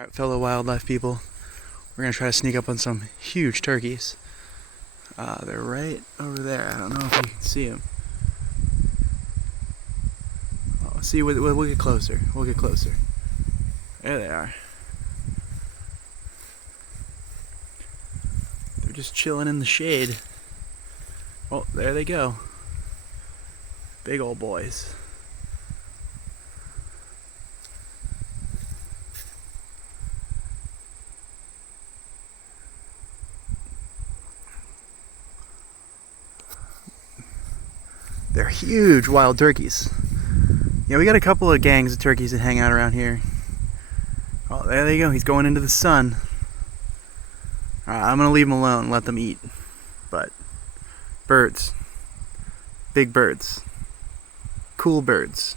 Alright, fellow wildlife people, we're going to try to sneak up on some huge turkeys. They're right over there. I don't know if you can see them. Oh, see, we'll get closer. We'll get closer. There they are. They're just chilling in the shade. Oh, there they go. Big old boys. They're huge wild turkeys. Yeah, we got a couple of gangs of turkeys that hang out around here. Oh, there they go. He's going into the sun. Alright, I'm gonna leave them alone and let them eat. But birds. Big birds. Cool birds.